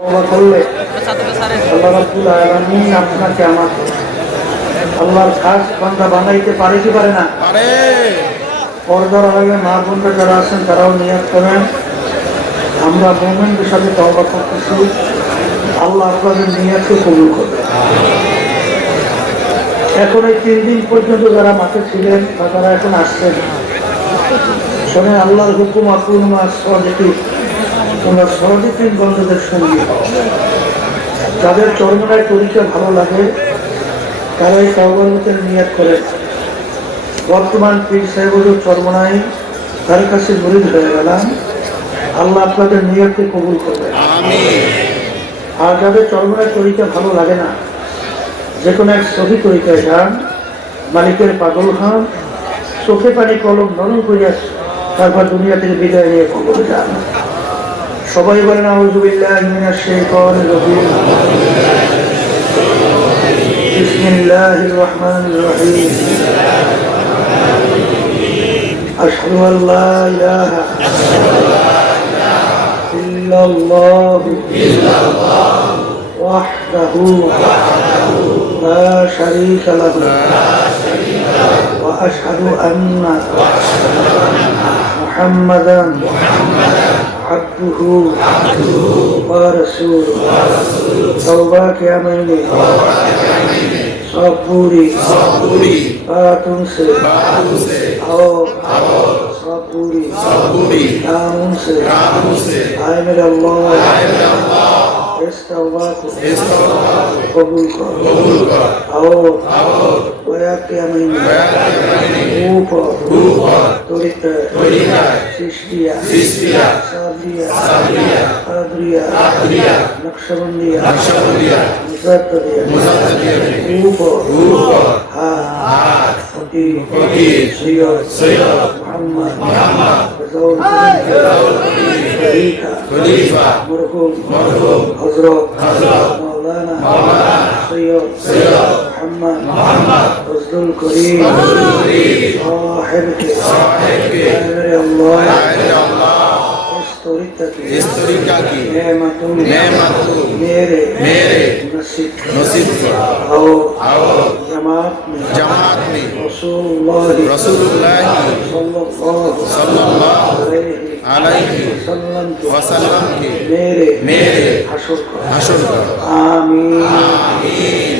তওবা করলে আল্লাহ রাব্বুল আলামিন আপনাকে আমাকে আল্লাহর খাস বান্দা বানাইতে পারে কি পারে না? পারে। পর্দার আগে মা বোনরা যারা আছেন তারাও নিয়ত করেন, আমরা মুমিনদের সাথে তওবা করতেছি, আল্লাহ আপনাদের নিয়তকে কবুল করবে। এখন এই 3 দিন পর্যন্ত যারা মাঠে ছিলেন বা যারা এখন আসছেন, শোনেন আল্লাহর হুকুম আকুল মা সাদিকিন, তোমরা সাদিকিন বন্ধুদের সঙ্গে হও। যাদের চরমনায় তরিকা ভালো লাগে তারা এই তওবার মতো নিয়ত করে। বর্তমান পীর সাহেব চরমনায় তার কাছে মুরিদ হয়ে গেলাম, আল্লাহ আপনাদের নিয়তকে কবুল করবে। আর যাদের চরমনায় তরিকা ভালো লাগে না, যে কোনো এক সহি তরিকায় যান, মালিকের পাগল খান, চোখে পানি কলম নরম করিয়া তারপর দুনিয়া থেকে বিদায় নিয়ে কবরে যান। সবাই বলেন আউযু বিল্লাহি মিনাশ শাইতানির রাজিম। বিসমিল্লাহির রহমানির রহিম। আশহাদু আল্লা ইলাহা ইল্লাল্লাহু ওয়াহদাহু লা শারীকা লাহু ওয়া আশহাদু আন্না মুহাম্মাদান আবদুহু ওয়া রাসূলুহু। তওবা কিয়া मैंने सब पूरी बातों से आओ सब पूरी कामों से आए मेरे अल्लाह इस तौबा को कबूल करो। आओ वया किया मैंने ऊपर तोड़ते सिस्टिया साबिया कादरिया नक्शबंदिया मुज़द्दरिया ऊपर हाँ फकीर सैयद मोहम्मद खलीफा मरहूम हज़रत मौलाना सैयद मोहम्मद फज़लुल करीम साहिब के अल्लाह इस तरीका की नेमतों मेरे नसीब आओ जमात में रसूलुल्लाह सल्लल्लाहु अलैहि वसल्लम के मेरे हशर करो। आमीन।